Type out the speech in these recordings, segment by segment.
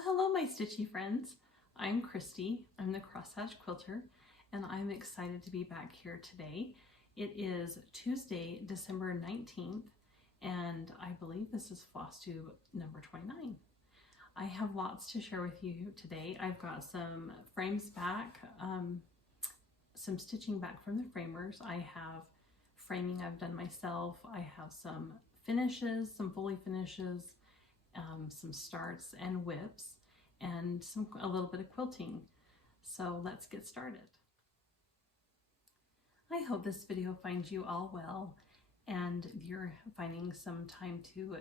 Well, hello my stitchy friends. I'm Christy. I'm the Crosshatch Quilter, and I'm excited to be back here today. It is Tuesday, December 19th, and I believe this is Flosstube number 29. I have lots to share with you today. I've got some frames back, some stitching back from the framers. I have framing I've done myself. I have some finishes, some fully finishes, some starts and WIPS, and a little bit of quilting. So let's get started. I hope this video finds you all well and you're finding some time to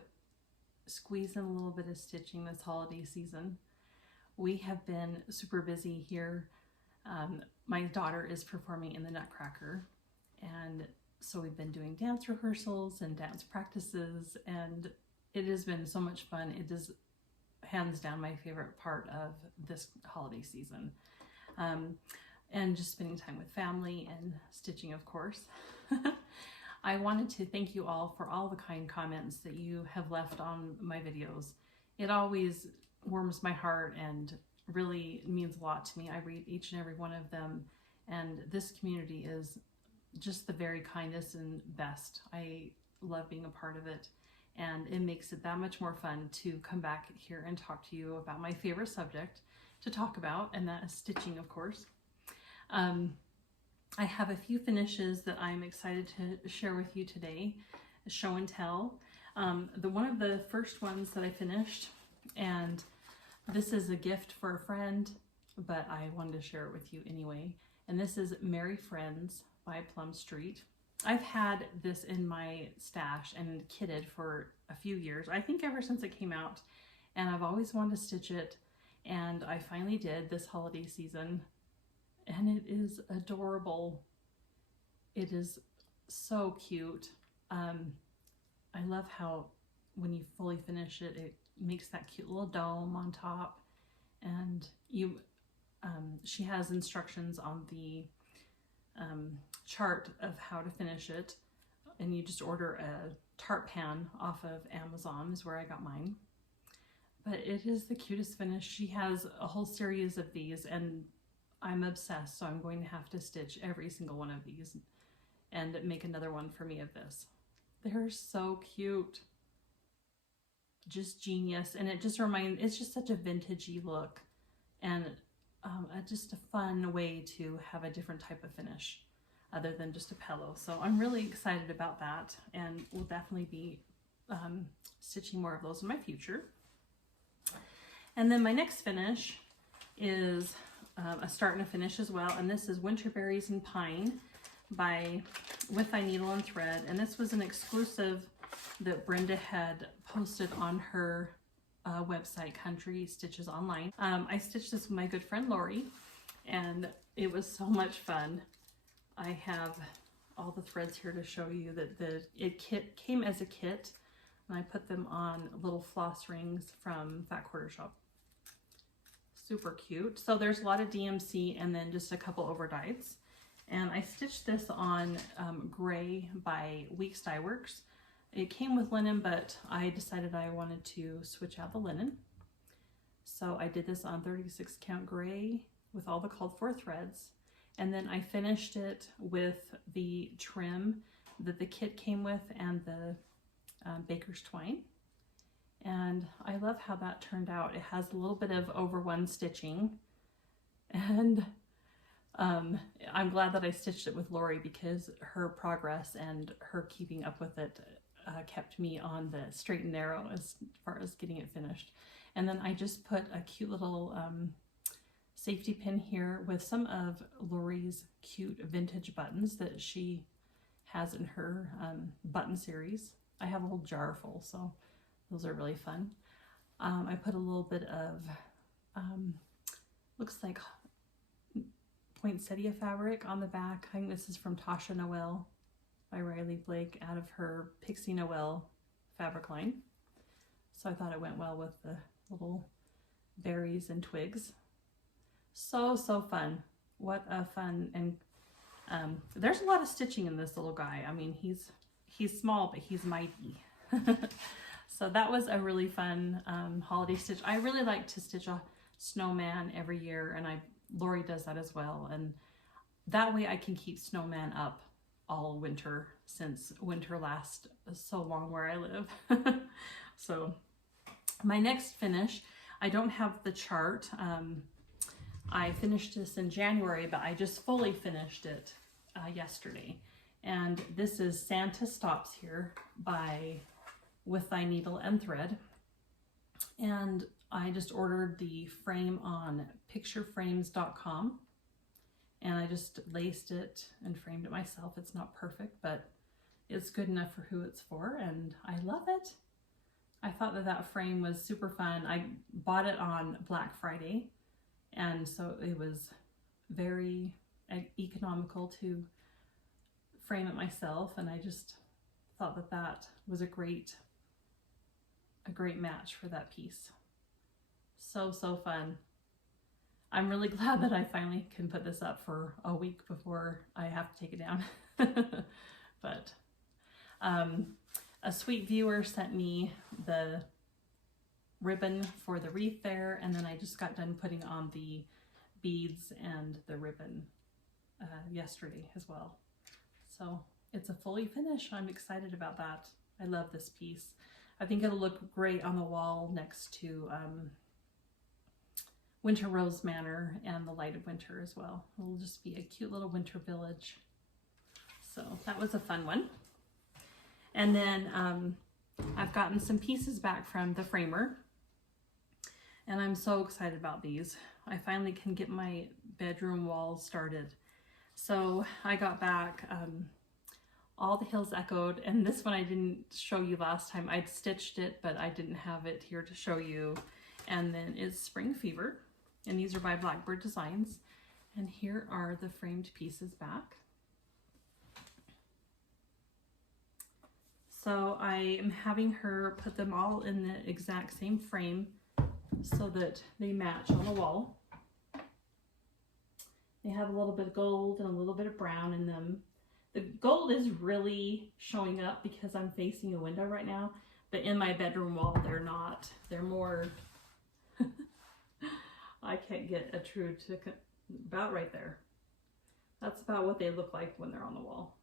squeeze in a little bit of stitching this holiday season. We have been super busy here. My daughter is performing in the Nutcracker, and so we've been doing dance rehearsals and dance practices, and it has been so much fun. It is hands down my favorite part of this holiday season. And just spending time with family and stitching, of course. I wanted to thank you all for all the kind comments that you have left on my videos. It always warms my heart and really means a lot to me. I read each and every one of them, and this community is just the very kindest and best. I love being a part of it. And it makes it that much more fun to come back here and talk to you about my favorite subject to talk about, and that is stitching, of course. I have a few finishes that I'm excited to share with you today, show and tell. One of the first ones that I finished, and this is a gift for a friend, but I wanted to share it with you anyway. And this is Merry Friends by Plum Street. I've had this in my stash and kitted for a few years. I think ever since it came out, and I've always wanted to stitch it, and I finally did this holiday season, and it is adorable. It is so cute. I love how when you fully finish it, it makes that cute little dome on top, and she has instructions on the chart of how to finish it, and you just order a tart pan off of Amazon is where I got mine. But it is the cutest finish. She has a whole series of these, and I'm obsessed, so I'm going to have to stitch every single one of these and make another one for me of this. They're so cute, just genius, and it's just such a vintagey look, and just a fun way to have a different type of finish other than just a pillow. So I'm really excited about that, and we'll definitely be stitching more of those in my future. And then my next finish is a start and a finish as well, and this is Winterberries and Pine by With Thy Needle and Thread, and this was an exclusive that Brenda had posted on her website, Country Stitches Online. I stitched this with my good friend Lori, and it was so much fun. I have all the threads here to show you that it came as a kit, and I put them on little floss rings from Fat Quarter Shop. Super cute. So there's a lot of DMC and then just a couple overdyes. And I stitched this on gray by Weeks Dye Works. It came with linen, but I decided I wanted to switch out the linen. So I did this on 36 count gray with all the called for threads. And then I finished it with the trim that the kit came with and the baker's twine. And I love how that turned out. It has a little bit of over one stitching. And I'm glad that I stitched it with Lori, because her progress and her keeping up with it kept me on the straight and narrow as far as getting it finished. And then I just put a cute little safety pin here with some of Lori's cute vintage buttons that she has in her button series. I have a whole jar full, so those are really fun. I put a little bit of looks like poinsettia fabric on the back. I think this is from Tasha Noel by Riley Blake out of her Pixie Noel fabric line. So I thought it went well with the little berries and twigs. So fun. What a fun, and there's a lot of stitching in this little guy. I mean, he's small, but he's mighty. So that was a really fun holiday stitch. I really like to stitch a snowman every year, and Lori does that as well. And that way I can keep snowman up all winter, since winter lasts so long where I live. So my next finish, I don't have the chart. I finished this in January, but I just fully finished it yesterday. And this is Santa Stops Here by With Thy Needle and Thread. And I just ordered the frame on pictureframes.com, and I just laced it and framed it myself. It's not perfect, but it's good enough for who it's for, and I love it. I thought that frame was super fun. I bought it on Black Friday, and so it was very economical to frame it myself, and I just thought that was a great match for that piece. So fun. I'm really glad that I finally can put this up for a week before I have to take it down. But a sweet viewer sent me the ribbon for the wreath there, and then I just got done putting on the beads and the ribbon yesterday as well. So it's a fully finish. I'm excited about that. I love this piece. I think it'll look great on the wall next to Winter Rose Manor and the Light of Winter as well. It'll just be a cute little winter village. So that was a fun one. And then I've gotten some pieces back from the framer, and I'm so excited about these. I finally can get my bedroom wall started. So I got back All the Hills Echoed, and this one I didn't show you last time. I'd stitched it, but I didn't have it here to show you. And then is Spring Fever, and these are by Blackbird Designs. And here are the framed pieces back. So I am having her put them all in the exact same frame so that they match on the wall. They have a little bit of gold and a little bit of brown in them. The gold is really showing up because I'm facing a window right now, but in my bedroom wall they're not. They're more, I can't get a true to, about right there. That's about what they look like when they're on the wall.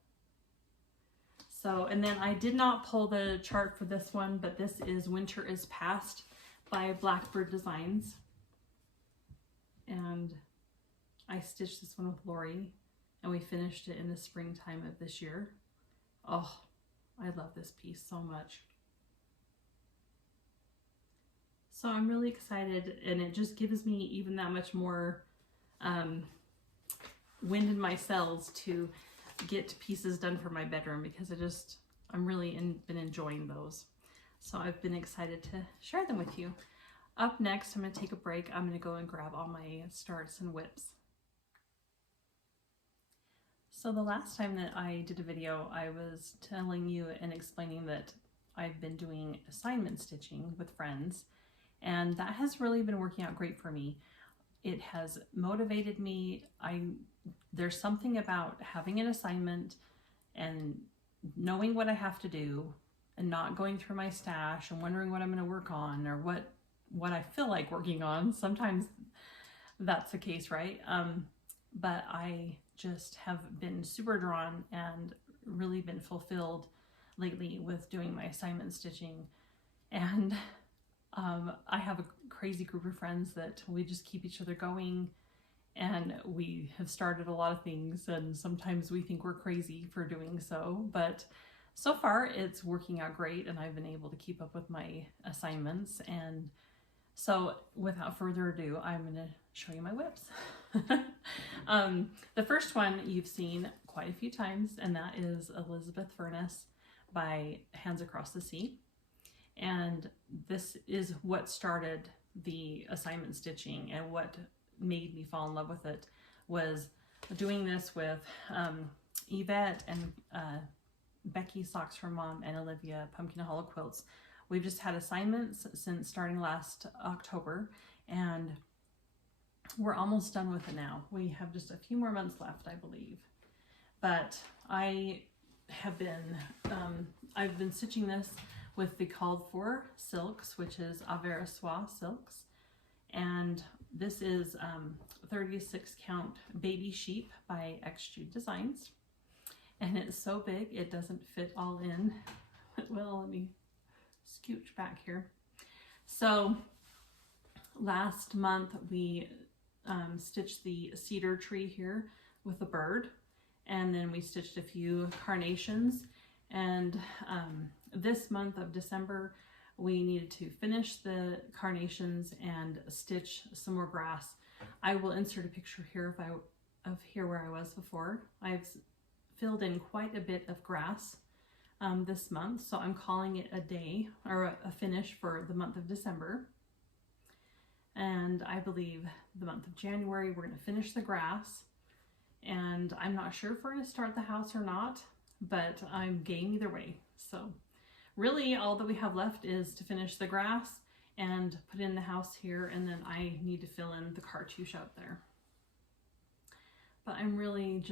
So, and then I did not pull the chart for this one, but this is Winter is Past by Blackbird Designs. And I stitched this one with Lori, and we finished it in the springtime of this year. Oh, I love this piece so much. So I'm really excited, and it just gives me even that much more wind in my sails to get pieces done for my bedroom, because I'm really been enjoying those. So I've been excited to share them with you. Up next, I'm going to take a break. I'm going to go and grab all my starts and WIPS. So the last time that I did a video, I was telling you and explaining that I've been doing assignment stitching with friends, and that has really been working out great for me. It has motivated me. There's something about having an assignment and knowing what I have to do and not going through my stash and wondering what I'm going to work on or what I feel like working on. Sometimes that's the case, right? But I just have been super drawn and really been fulfilled lately with doing my assignment stitching. And I have a crazy group of friends that we just keep each other going, and we have started a lot of things, and sometimes we think we're crazy for doing so, but so far it's working out great, and I've been able to keep up with my assignments. And so without further ado, I'm going to show you my WIPS. The first one you've seen quite a few times, and that is Elizabeth Furness by Hands Across the Sea. And this is what started the assignment stitching, and what made me fall in love with it was doing this with Yvette and Becky Socks for Mom and Olivia Pumpkin Hollow Quilts. We've just had assignments since starting last October, and we're almost done with it now. We have just a few more months left, I believe. But I have been, I've been stitching this with the called for silks, which is Avera Soie silks. And this is 36 count baby sheep by XG Designs. And it's so big, it doesn't fit all in. Well, let me scooch back here. So last month we stitched the cedar tree here with a bird, and then we stitched a few carnations. And this month of December we needed to finish the carnations and stitch some more grass. I will insert a picture here of here where I was before. I've filled in quite a bit of grass this month, so I'm calling it a day or a finish for the month of December. And I believe the month of January we're going to finish the grass, and I'm not sure if we're going to start the house or not, but I'm game either way. So really all that we have left is to finish the grass and put in the house here, and then I need to fill in the cartouche out there. But I'm really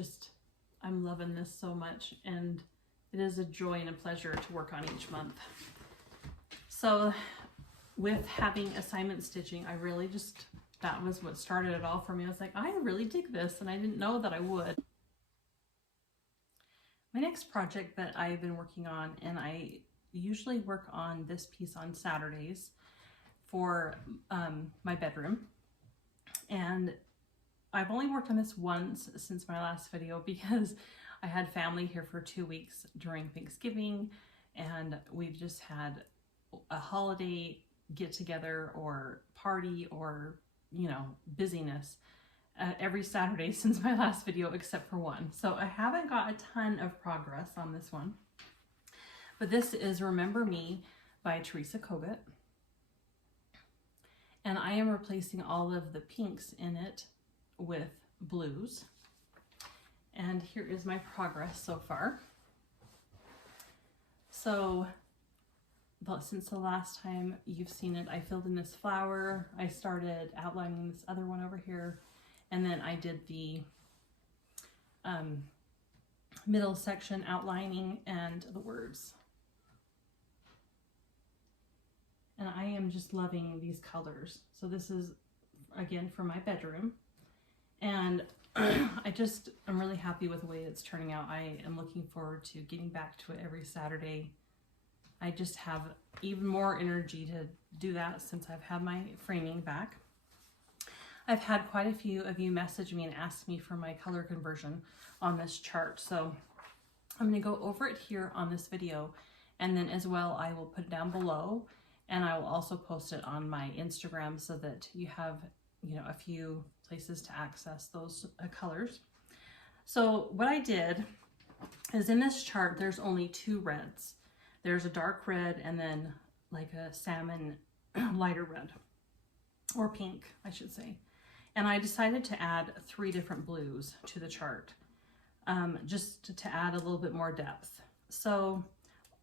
I'm loving this so much, and it is a joy and a pleasure to work on each month. So with having assignment stitching, I really that was what started it all for me. I was like, I really dig this, and I didn't know that I would. My next project that I've been working on, and I usually work on this piece on Saturdays for my bedroom, and I've only worked on this once since my last video because I had family here for 2 weeks during Thanksgiving, and we've just had a holiday get together or party or, you know, busyness every Saturday since my last video except for one. So I haven't got a ton of progress on this one. But this is Remember Me by Teresa Kogut. And I am replacing all of the pinks in it with blues. And here is my progress so far. So, but since the last time you've seen it, I filled in this flower. I started outlining this other one over here. And then I did the middle section outlining and the words. And I am just loving these colors. So this is, again, for my bedroom. And I'm really happy with the way it's turning out. I am looking forward to getting back to it every Saturday. I just have even more energy to do that since I've had my framing back. I've had quite a few of you message me and ask me for my color conversion on this chart. So I'm going to go over it here on this video, and then as well I will put it down below, and I will also post it on my Instagram so that you have, you know, a few places to access those colors. So what I did is in this chart there's only two reds. There's a dark red and then like a salmon lighter red, or pink I should say. And I decided to add 3 different blues to the chart, just to add a little bit more depth. So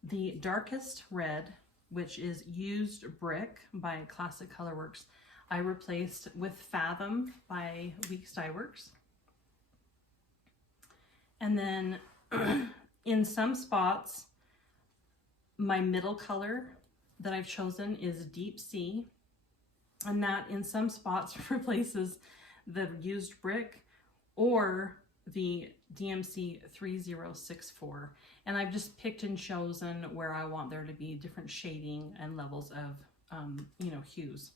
the darkest red, which is Used Brick by Classic Colorworks, I replaced with Fathom by WIPS Dyeworks. And then in some spots, my middle color that I've chosen is Deep Sea, and that in some spots replaces the Used Brick or the DMC 3064. And I've just picked and chosen where I want there to be different shading and levels of, you know, hues.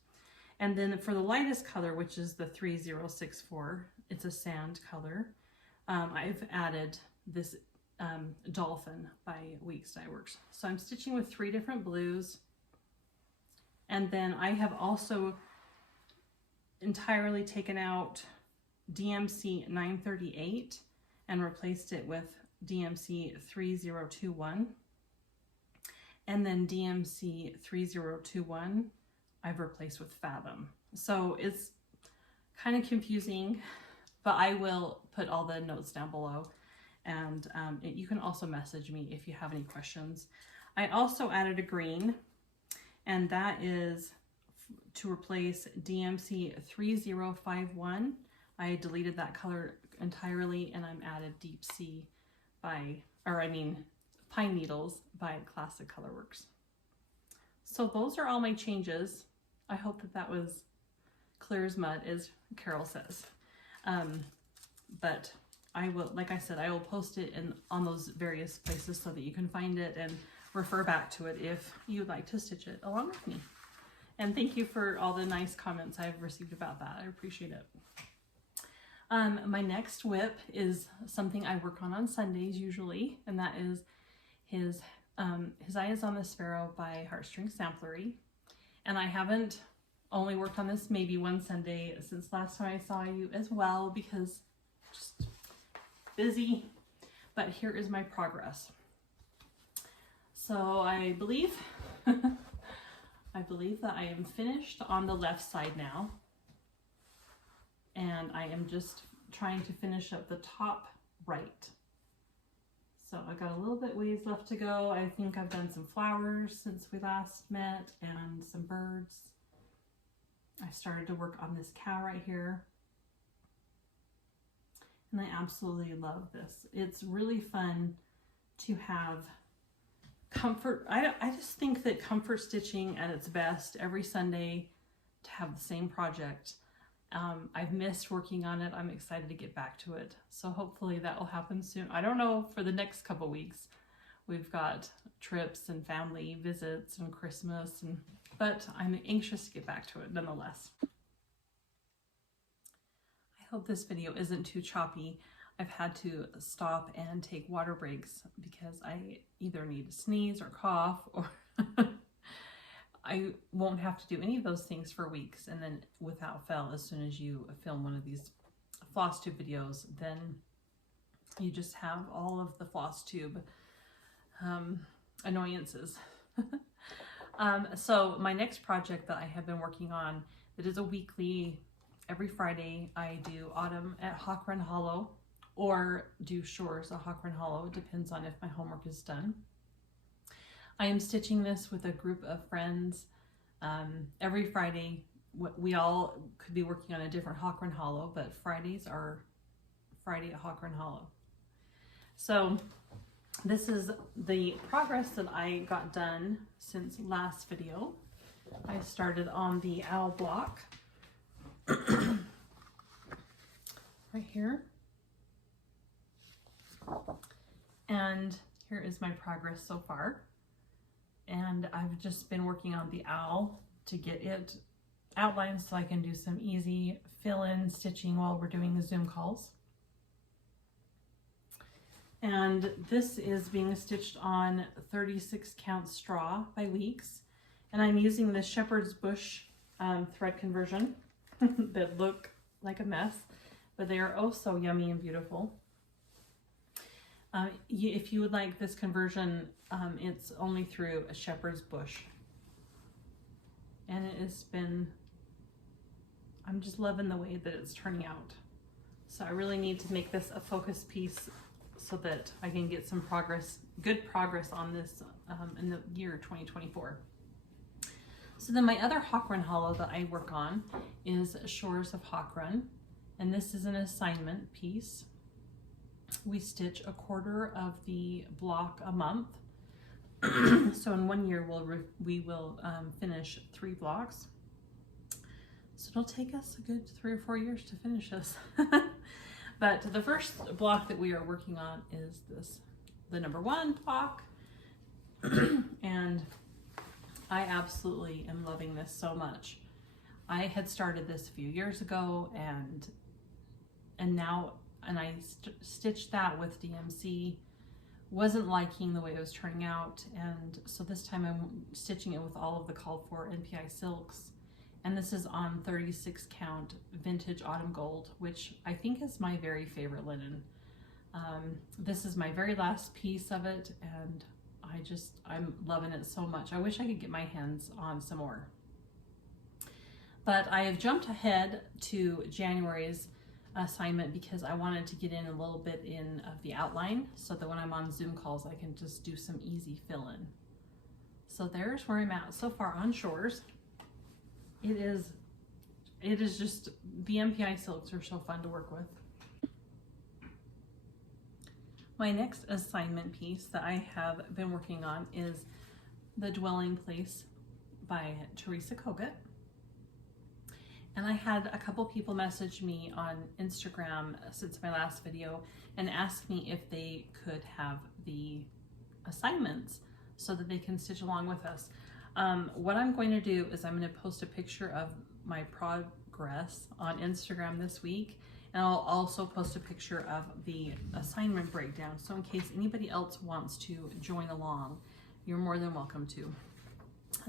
And then for the lightest color, which is the 3064, it's a sand color, I've added this Dolphin by WIPS Dyeworks. So I'm stitching with 3 different blues. And then I have also entirely taken out DMC 938 and replaced it with DMC 3021. And then DMC 3021 I've replaced with Fathom. So it's kind of confusing, but I will put all the notes down below. And you can also message me if you have any questions. I also added a green, and that is to replace DMC 3051. I deleted that color entirely, and I'm added Deep Sea by, Pine Needles by Classic Colorworks. So those are all my changes. I hope that that was clear as mud, as Carol says. But I will, like I said, I will post it on those various places so that you can find it and refer back to it if you'd like to stitch it along with me. And thank you for all the nice comments I've received about that. I appreciate it. My next WIP is something I work on Sundays usually, and that is his Eye is on the Sparrow by Heartstring Samplery. And I haven't only worked on this maybe one Sunday since last time I saw you as well, because just busy, but here is my progress. So I believe I believe that I am finished on the left side now, and I am just trying to finish up the top right. So I got a little bit ways left to go. I think I've done some flowers since we last met and some birds. I started to work on this cow right here. And I absolutely love this. It's really fun to have comfort. I just think that comfort stitching at its best every Sunday to have the same project. I've missed working on it. I'm excited to get back to it. So hopefully that will happen soon. I don't know for the next couple weeks. We've got trips and family visits and Christmas, but I'm anxious to get back to it nonetheless. I hope this video isn't too choppy. I've had to stop and take water breaks because I either need to sneeze or cough, or I won't have to do any of those things for weeks. And then without fail, as soon as you film one of these Flosstube videos, then you just have all of the Flosstube annoyances. So my next project that I have been working on, that is a weekly, every Friday I do Autumn at Hawk Run Hollow, or do Shores at Hawk Run Hollow. It depends on if my homework is done. I am stitching this with a group of friends. Every Friday, we all could be working on a different Hawk Run Hollow, but Fridays are Friday at Hawk Run Hollow. So this is the progress that I got done since last video. I started on the owl block right here. And here is my progress so far. And I've just been working on the owl to get it outlined so I can do some easy fill-in stitching while we're doing the Zoom calls. And this is being stitched on 36 count straw by WIPS. And I'm using the shepherd's bush thread conversion that look like a mess, but they are oh so yummy and beautiful. If you would like this conversion, it's only through a shepherd's bush. And it has been, I'm just loving the way that it's turning out. So I really need to make this a focus piece so that I can get some progress, good progress on this in the year 2024. So then my other Hawk Run Hollow that I work on is Shores of Hawk Run. And this is an assignment piece. We stitch a quarter of the block a month. So in 1 year we will finish 3 blocks. So it'll take us a good 3 or 4 years to finish this. But the first block that we are working on is the number 1 block. And I absolutely am loving this so much. I had started this a few years ago, and I stitched that with DMC. Wasn't liking the way it was turning out, and so this time I'm stitching it with all of the called for NPI silks, and this is on 36 count vintage autumn gold, which I think is my very favorite linen. This is my very last piece of it, and I'm loving it so much. I wish I could get my hands on some more, but I have jumped ahead to January's assignment because I wanted to get in a little bit of the outline so that when I'm on Zoom calls I can just do some easy fill-in. So there's where I'm at so far on Shores. It is just, the MPI silks are so fun to work with. My next assignment piece that I have been working on is the Dwelling Place by Teresa Kogut. And I had a couple people message me on Instagram since my last video and ask me if they could have the assignments so that they can stitch along with us. What I'm going to do is I'm going to post a picture of my progress on Instagram this week, and I'll also post a picture of the assignment breakdown. So in case anybody else wants to join along, you're more than welcome to.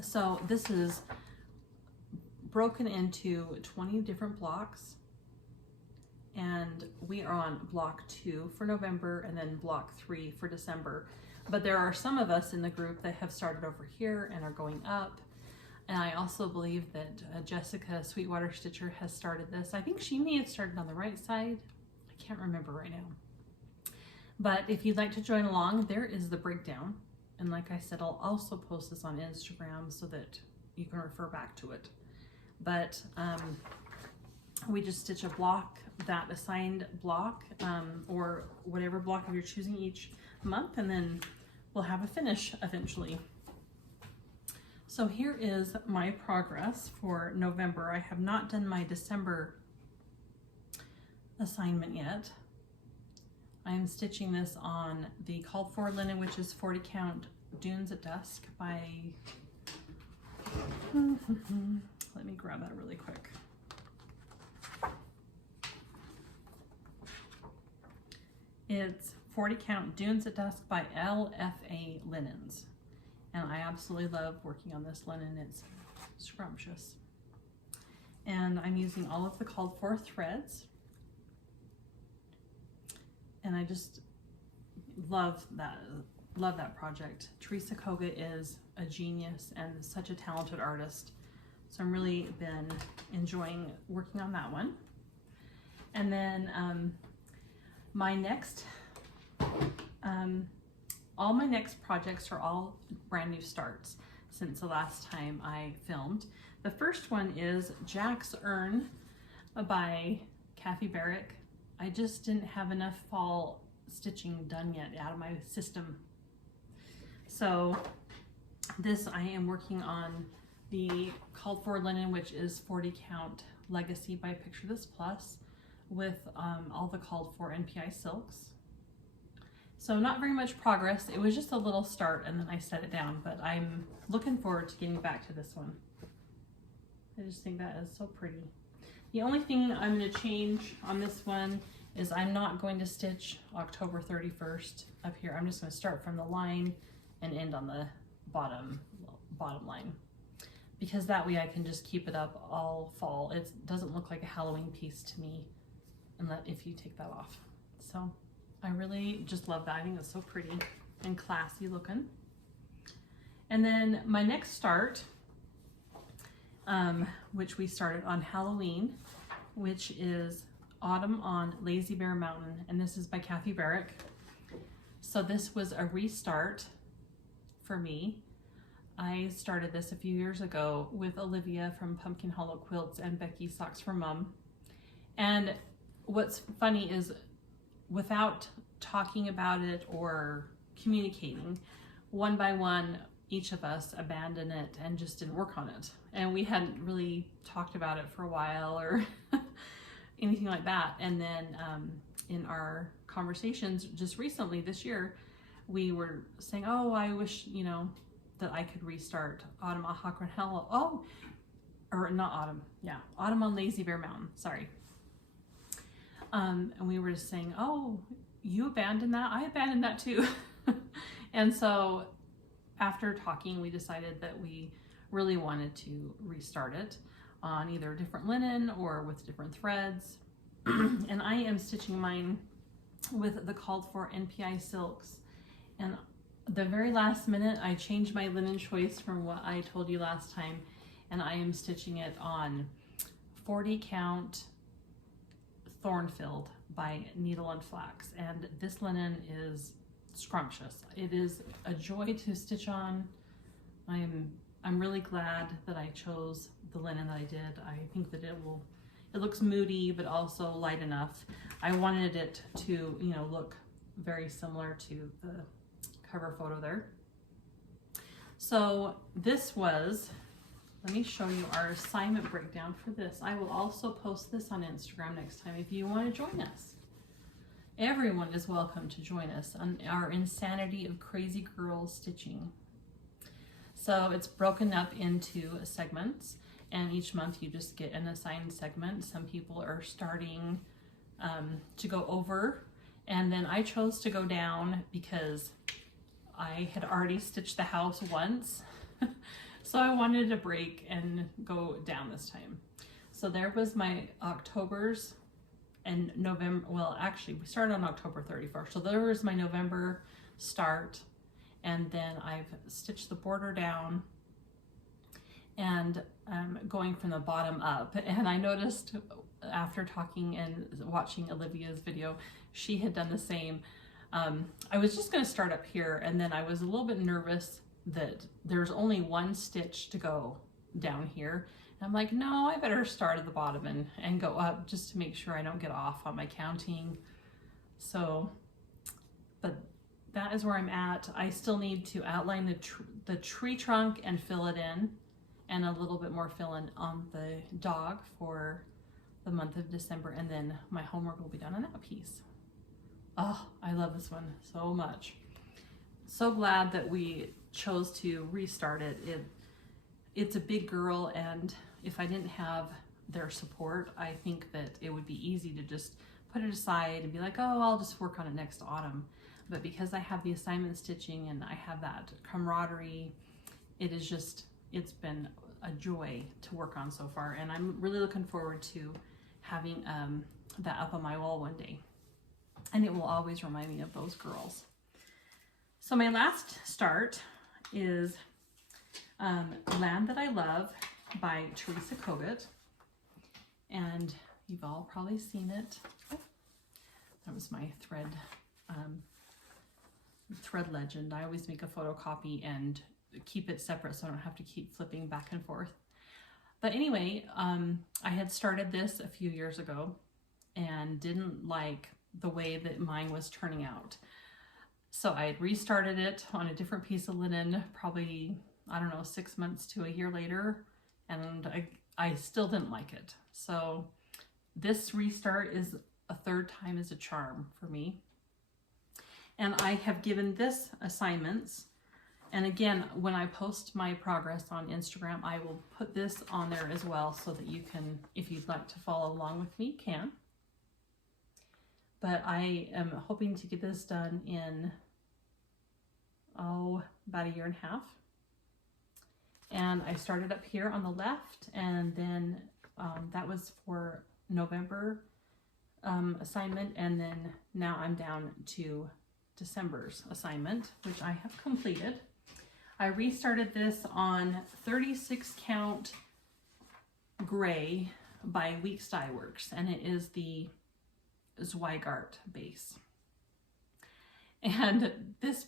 So this is broken into 20 different blocks, and we are on block 2 for November and then block 3 for December. But there are some of us in the group that have started over here and are going up. And I also believe that Jessica Sweetwater Stitcher has started this. I think she may have started on the right side. I can't remember right now. But if you'd like to join along, there is the breakdown. And like I said, I'll also post this on Instagram so that you can refer back to it. But we just stitch a block, that assigned block, or whatever block you're choosing each month, and then we'll have a finish eventually. So here is my progress for November. I have not done my December assignment yet. I am stitching this on the called for linen, which is 40 count Dunes at Dusk by let me grab that really quick. It's 40 count Dunes at Dusk by LFA Linens. And I absolutely love working on this linen. It's scrumptious. And I'm using all of the called for threads. And I just love that project. Teresa Kogut is a genius and such a talented artist. So I'm really been enjoying working on that one. And then my next, all my next projects are all brand new starts since the last time I filmed. The first one is Jack's Urn by Kathy Barrick. I just didn't have enough fall stitching done yet out of my system. So this I am working on the called for linen, which is 40 count Legacy by Picture This Plus, with all the called for NPI silks. So not very much progress. It was just a little start and then I set it down, but I'm looking forward to getting back to this one. I just think that is so pretty. The only thing I'm going to change on this one is I'm not going to stitch October 31st up here. I'm just going to start from the line and end on the bottom line, because that way I can just keep it up all fall. It doesn't look like a Halloween piece to me if you take that off. So I really just love that. I think it's so pretty and classy looking. And then my next start, which we started on Halloween, which is Autumn on Lazy Bear Mountain, and this is by Kathy Barrick. So this was a restart for me. I started this a few years ago with Olivia from Pumpkin Hollow Quilts and Becky Socks for Mom. And what's funny is, without talking about it or communicating, one by one, each of us abandoned it and just didn't work on it. And we hadn't really talked about it for a while or anything like that. And then in our conversations just recently this year, we were saying, oh, I wish, that I could restart Autumn on Hawkrun Hollow. Oh, or not Autumn. Yeah, Autumn on Lazy Bear Mountain. Sorry. And we were just saying, oh, you abandoned that? I abandoned that too. And so after talking, we decided that we really wanted to restart it on either different linen or with different threads. And I am stitching mine with the called for NPI silks. And the very last minute, I changed my linen choice from what I told you last time, and I am stitching it on 40 count Thornfield by Needle and Flax. And this linen is scrumptious. It is a joy to stitch on. I'm really glad that I chose the linen that I did. I think that it looks moody, but also light enough. I wanted it to, look very similar to the cover photo there. So this was let me show you our assignment breakdown for this. I will also post this on Instagram next time if you want to join us. Everyone is welcome to join us on our insanity of crazy girl stitching. So it's broken up into segments, and each month you just get an assigned segment. Some people are starting to go over, and then I chose to go down because I had already stitched the house once. So I wanted a break and go down this time. So there was my October's and November, well actually we started on October 31st. So there was my November start, and then I've stitched the border down and going from the bottom up. And I noticed after talking and watching Olivia's video, she had done the same. I was just gonna start up here, and then I was a little bit nervous that there's only one stitch to go down here. And I'm like, no, I better start at the bottom and go up just to make sure I don't get off on my counting. So, but that is where I'm at. I still need to outline the tree trunk and fill it in, and a little bit more fill in on the dog for the month of December, and then my homework will be done on that piece. Oh, I love this one so much. So glad that we chose to restart it. It's a big girl, and if I didn't have their support, I think that it would be easy to just put it aside and be like, oh, I'll just work on it next autumn. But because I have the assignment stitching and I have that camaraderie, it's been a joy to work on so far, and I'm really looking forward to having that up on my wall one day. And it will always remind me of those girls. So my last start is Land That I Love by Teresa Kogut. And you've all probably seen it. That was my thread legend. I always make a photocopy and keep it separate so I don't have to keep flipping back and forth. But anyway, I had started this a few years ago and didn't like the way that mine was turning out. So I had restarted it on a different piece of linen, probably, I don't know, 6 months to a year later, and I still didn't like it. So this restart is a third time as a charm for me. And I have given this assignments. And again, when I post my progress on Instagram, I will put this on there as well so that you can, if you'd like to follow along with me, can. But I am hoping to get this done in, about a year and a half. And I started up here on the left, and then that was for November assignment, and then now I'm down to December's assignment, which I have completed. I restarted this on 36 count gray by WIPS Dye Works, and it is the Zweigart base. And this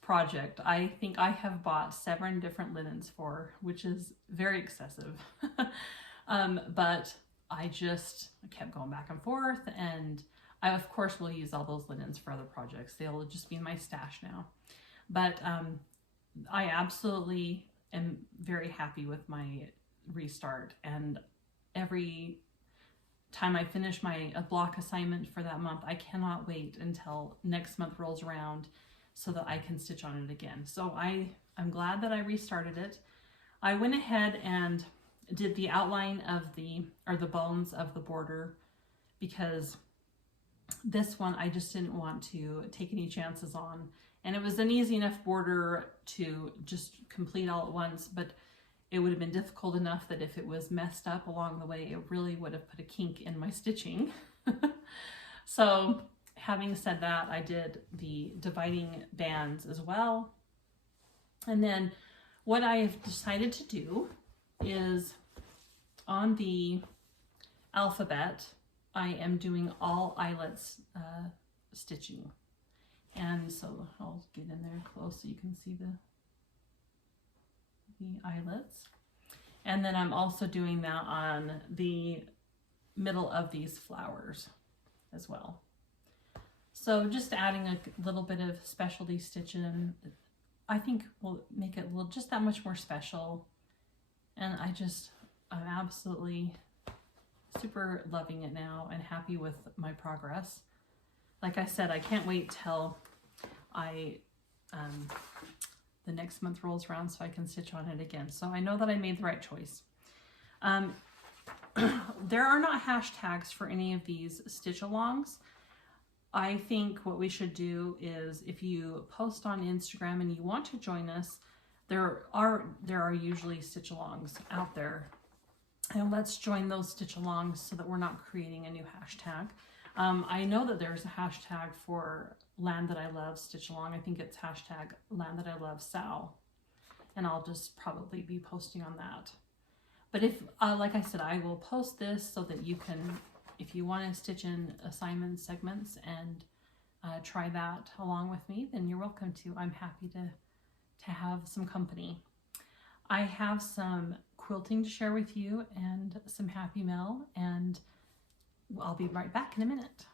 project, I think I have bought 7 different linens for, which is very excessive. But I just kept going back and forth, and I of course will use all those linens for other projects. They'll just be in my stash now. But I absolutely am very happy with my restart, and every time I finish a block assignment for that month, I cannot wait until next month rolls around so that I can stitch on it again. So I'm glad that I restarted it. I went ahead and did the outline of the bones of the border, because this one I just didn't want to take any chances on. And it was an easy enough border to just complete all at once, but it would have been difficult enough that if it was messed up along the way, it really would have put a kink in my stitching. So having said that, I did the dividing bands as well. And then what I've decided to do is on the alphabet, I am doing all eyelets stitching. And so I'll get in there close so you can see the eyelets. And then I'm also doing that on the middle of these flowers as well. So just adding a little bit of specialty stitching, I think will make it just that much more special. And I'm absolutely super loving it now and happy with my progress. Like I said, I can't wait till the next month rolls around so I can stitch on it again. So I know that I made the right choice. There are not hashtags for any of these stitch alongs. I think what we should do is, if you post on Instagram and you want to join us, there are usually stitch alongs out there. And let's join those stitch alongs so that we're not creating a new hashtag. I know that there's a hashtag for Land That I Love Stitch Along. I think it's hashtag Land That I Love Sal. And I'll just probably be posting on that. But if, like I said, I will post this so that you can, if you want to stitch in assignment segments and try that along with me, then you're welcome to. I'm happy to have some company. I have some quilting to share with you and some happy mail, and I'll be right back in a minute.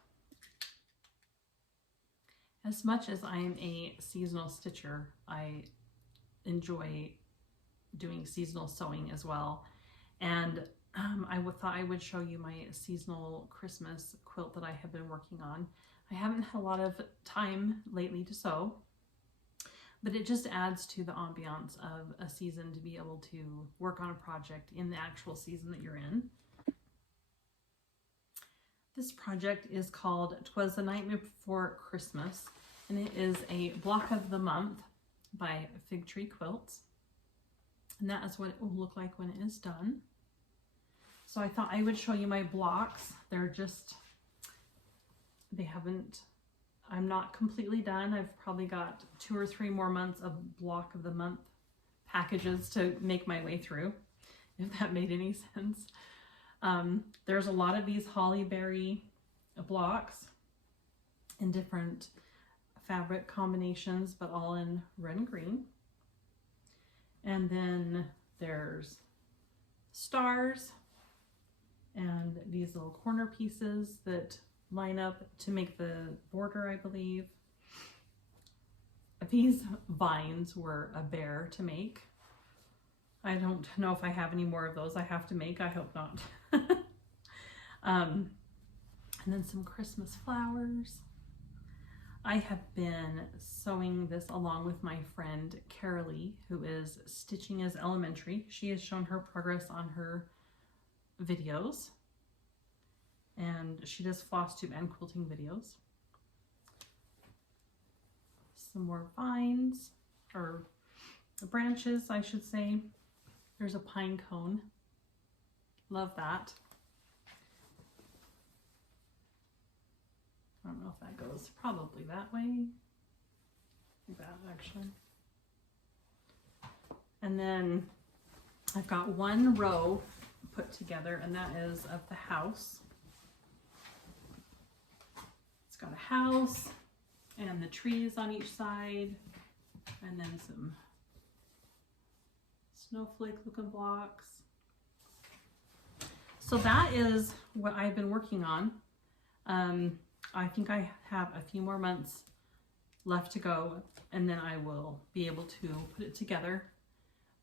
As much as I am a seasonal stitcher, I enjoy doing seasonal sewing as well. And I thought I would show you my seasonal Christmas quilt that I have been working on. I haven't had a lot of time lately to sew, but it just adds to the ambiance of a season to be able to work on a project in the actual season that you're in. This project is called 'Twas the Night Before Christmas, and it is a block of the month by Fig Tree Quilts. And that is what it will look like when it is done. So I thought I would show you my blocks. I'm not completely done. I've probably got 2 or 3 more months of block of the month packages to make my way through, if that made any sense. There's a lot of these holly berry blocks in different fabric combinations, but all in red and green. And then there's stars and these little corner pieces that line up to make the border, I believe. These vines were a bear to make. I don't know if I have any more of those I have to make. I hope not. And then some Christmas flowers. I have been sewing this along with my friend Carolee, who is stitching as elementary. She has shown her progress on her videos, and she does Flosstube and quilting videos. Some more vines, or branches, I should say. There's a pine cone. Love that. I don't know if that goes probably that way. That actually. And then I've got one row put together, and that is of the house. It's got a house and the trees on each side, and then some snowflake looking blocks. So that is what I've been working on. I think I have a few more months left to go, and then I will be able to put it together.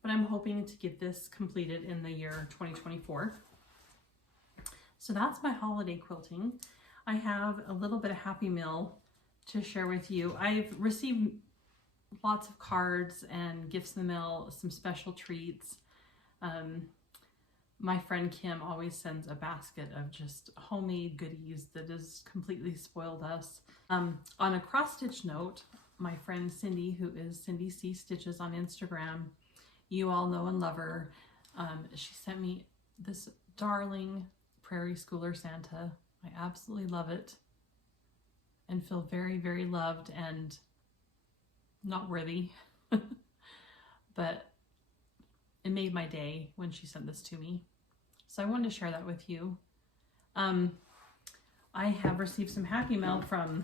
But I'm hoping to get this completed in the year 2024. So that's my holiday quilting. I have a little bit of Happy Mail to share with you. I've received lots of cards and gifts in the mail, some special treats. My friend Kim always sends a basket of just homemade goodies that has completely spoiled us. On a cross-stitch note, my friend Cindy, who is Cindy C Stitches on Instagram, you all know and love her, she sent me this darling Prairie Schooler Santa. I absolutely love it and feel very, very loved and not worthy, but it made my day when she sent this to me. So I wanted to share that with you. I have received some Happy Mail from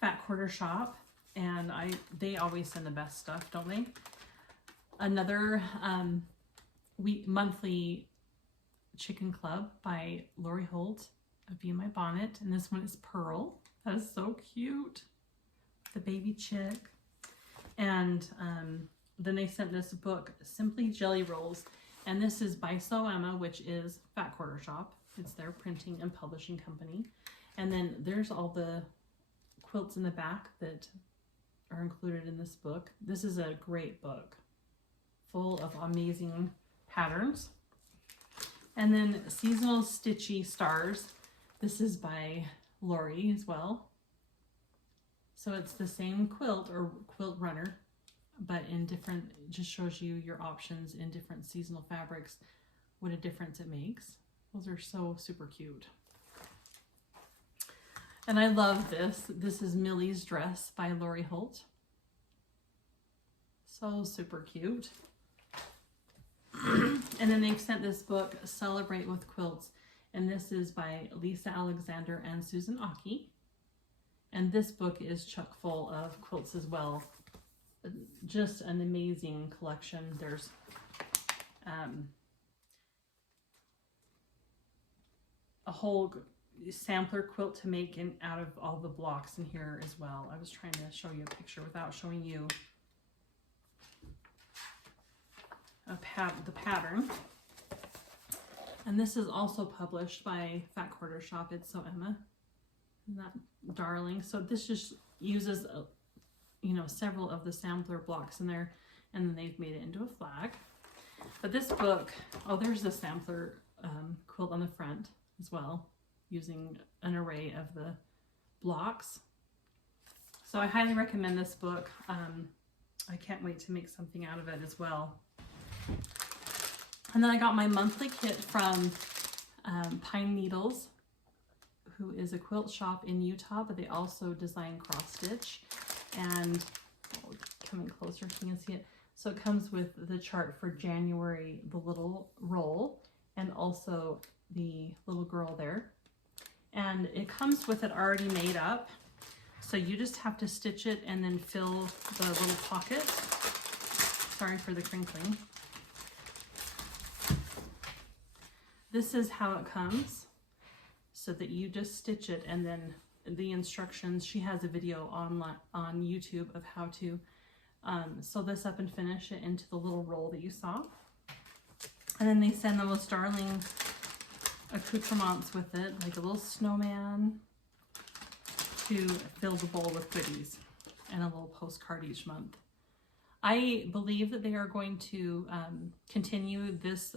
Fat Quarter Shop, and they always send the best stuff, don't they? Another monthly Chicken Club by Lori Holt of Be My Bonnet, and this one is Pearl. That is so cute. The baby chick. And then they sent this book, Simply Jelly Rolls, and this is by Sew Emma, which is Fat Quarter Shop. It's their printing and publishing company. And then there's all the quilts in the back that are included in this book. This is a great book, full of amazing patterns. And then Seasonal Stitchy Stars. This is by Lori as well. So it's the same quilt or quilt runner, but in different, it just shows you your options in different seasonal fabrics, what a difference it makes. Those are so super cute. And I love this. This is Millie's Dress by Lori Holt. So super cute. And then they've sent this book, Celebrate with Quilts. And this is by Lisa Alexander and Susan Aki. And this book is chock full of quilts as well. Just an amazing collection. There's a whole sampler quilt to make out of all the blocks in here as well. I was trying to show you a picture without showing you the pattern. And this is also published by Fat Quarter Shop. It's Sew Emma. Isn't that darling? So this just uses you know, several of the sampler blocks in there, and then they've made it into a flag. But this book, oh, there's the sampler quilt on the front as well, using an array of the blocks. So I highly recommend this book. I can't wait to make something out of it as well. And then I got my monthly kit from Pine Needles, who is a quilt shop in Utah, but they also design cross stitch. And coming closer so you can see it. So it comes with the chart for January, the little roll, and also the little girl there. And it comes with it already made up. So you just have to stitch it and then fill the little pocket. Sorry for the crinkling. This is how it comes, so that you just stitch it, and then the instructions, she has a video online on YouTube of how to sew this up and finish it into the little roll that you saw. And then they send the most darling accoutrements with it, like a little snowman to fill the bowl with goodies, and a little postcard each month. I believe that they are going to continue this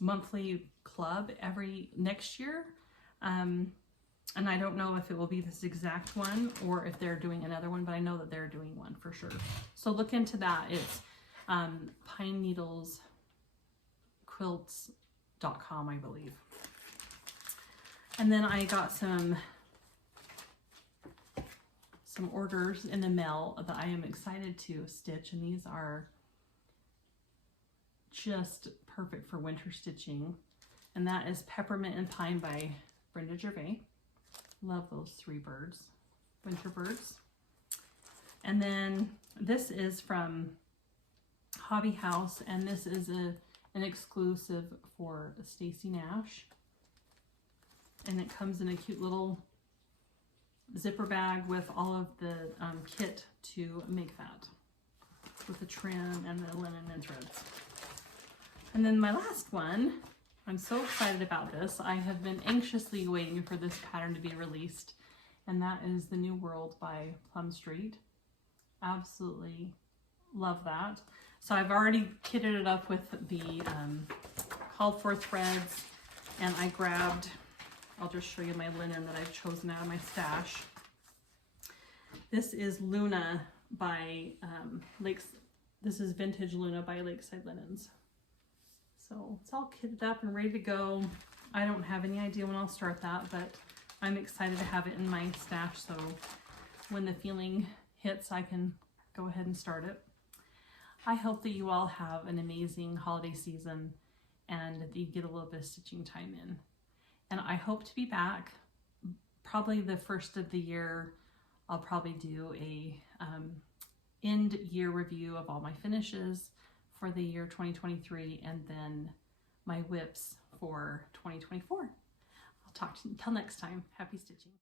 monthly club next year. And I don't know if it will be this exact one or if they're doing another one, but I know that they're doing one for sure. So look into that. It's Pine Needles Quilts.com, I believe. And then I got some orders in the mail that I am excited to stitch, and these are just perfect for winter stitching. And that is Peppermint and Pine by Brenda Gervais. Love those three birds, winter birds. And then this is from Hobby House, and this is an exclusive for Stacy Nash. And it comes in a cute little zipper bag with all of the kit to make that, with the trim and the linen and threads. And then my last one, I'm so excited about this. I have been anxiously waiting for this pattern to be released, and that is The New World by Plum Street. Absolutely love that. So I've already kitted it up with the called for threads, and I grabbed, I'll just show you my linen that I've chosen out of my stash. This is Luna by this is Vintage Luna by Lakeside Linens. So it's all kitted up and ready to go. I don't have any idea when I'll start that, but I'm excited to have it in my stash, so when the feeling hits, I can go ahead and start it. I hope that you all have an amazing holiday season and that you get a little bit of stitching time in. And I hope to be back probably the first of the year. I'll probably do a end year review of all my finishes for the year 2023, and then my WIPS for 2024. I'll talk to you until next time. Happy stitching.